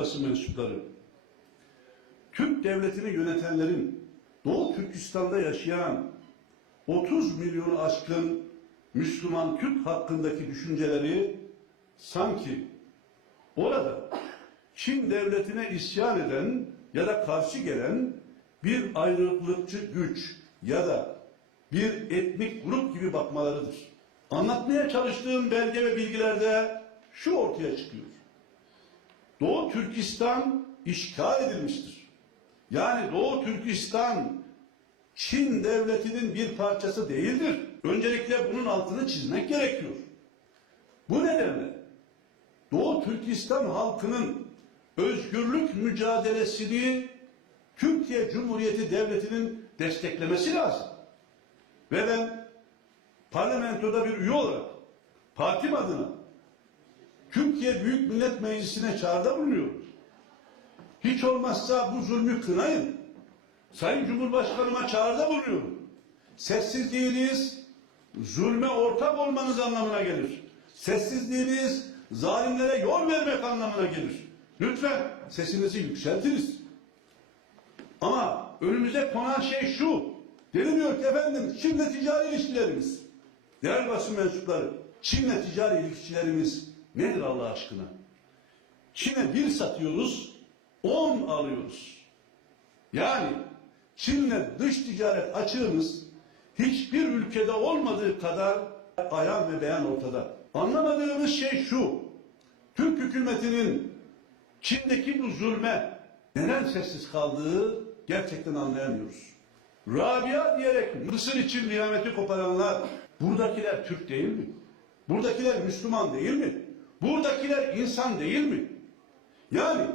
basın mensupları, Türk devletini yönetenlerin Doğu Türkistan'da yaşayan 30 milyonu aşkın Müslüman Türk hakkındaki düşünceleri sanki orada Çin devletine isyan eden ya da karşı gelen bir ayrılıkçı güç ya da bir etnik grup gibi bakmalarıdır. Anlatmaya çalıştığım belge ve bilgilerde şu ortaya çıkıyor. Doğu Türkistan işgal edilmiştir. Yani Doğu Türkistan Çin devletinin bir parçası değildir. Öncelikle bunun altını çizmek gerekiyor. Bu nedenle Doğu Türkistan halkının özgürlük mücadelesini Türkiye Cumhuriyeti Devleti'nin desteklemesi lazım. Ve ben parlamentoda bir üye olarak partim adına Türkiye Büyük Millet Meclisi'ne çağrıda bulunuyorum. Hiç olmazsa bu zulmü kınayın. Sayın Cumhurbaşkanıma çağrıda bulunuyorum. Sessizliğiniz zulme ortak olmanız anlamına gelir. Sessizliğiniz zalimlere yol vermek anlamına gelir. Lütfen sesinizi yükseltiniz. Ama önümüze konan şey şu. Deniliyor ki efendim Çin'le ticari ilişkilerimiz. Değerli basın mensupları, Çin'le ticari ilişkilerimiz nedir Allah aşkına? Çin'e 1 satıyoruz, 10 alıyoruz. Yani Çin'le dış ticaret açığımız hiçbir ülkede olmadığı kadar ayan ve beyan ortada. Anlamadığımız şey şu. Türk hükümetinin Çin'deki bu zulme neden sessiz kaldığı gerçekten anlayamıyoruz. Rabia diyerek Mısır için kıyameti koparanlar, buradakiler Türk değil mi? Buradakiler Müslüman değil mi? Buradakiler insan değil mi? Yani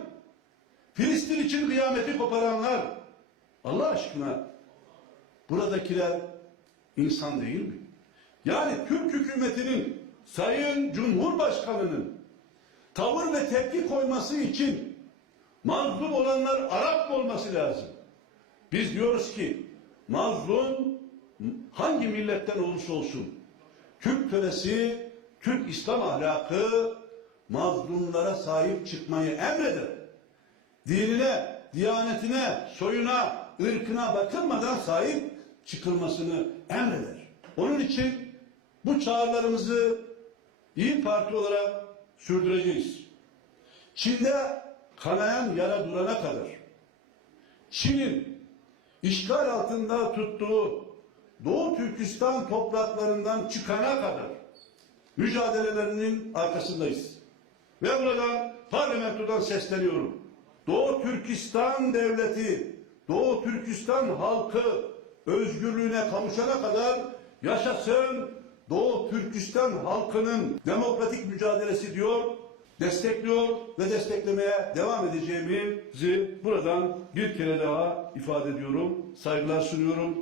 Filistin için kıyameti koparanlar, Allah aşkına buradakiler insan değil mi? Yani Türk hükümetinin, Sayın Cumhurbaşkanı'nın tavır ve tepki koyması için mazlum olanlar Arap mı olması lazım? Biz diyoruz ki mazlum hangi milletten olursa olsun Türk töresi, Türk İslam ahlakı mazlumlara sahip çıkmayı emreder. Dinine, diyanetine, soyuna, ırkına bakılmadan sahip çıkılmasını emreder. Onun için bu çağrılarımızı İYİ Parti olarak sürdüreceğiz. Çin'de kanayan yara durana kadar, Çin'in işgal altında tuttuğu Doğu Türkistan topraklarından çıkana kadar mücadelelerinin arkasındayız. Ve buradan parlamentodan sesleniyorum. Doğu Türkistan devleti, Doğu Türkistan halkı özgürlüğüne kavuşana kadar yaşasın Doğu Türkistan halkının demokratik mücadelesi diyor, destekliyor ve desteklemeye devam edeceğimizi buradan bir kere daha ifade ediyorum. Saygılar sunuyorum.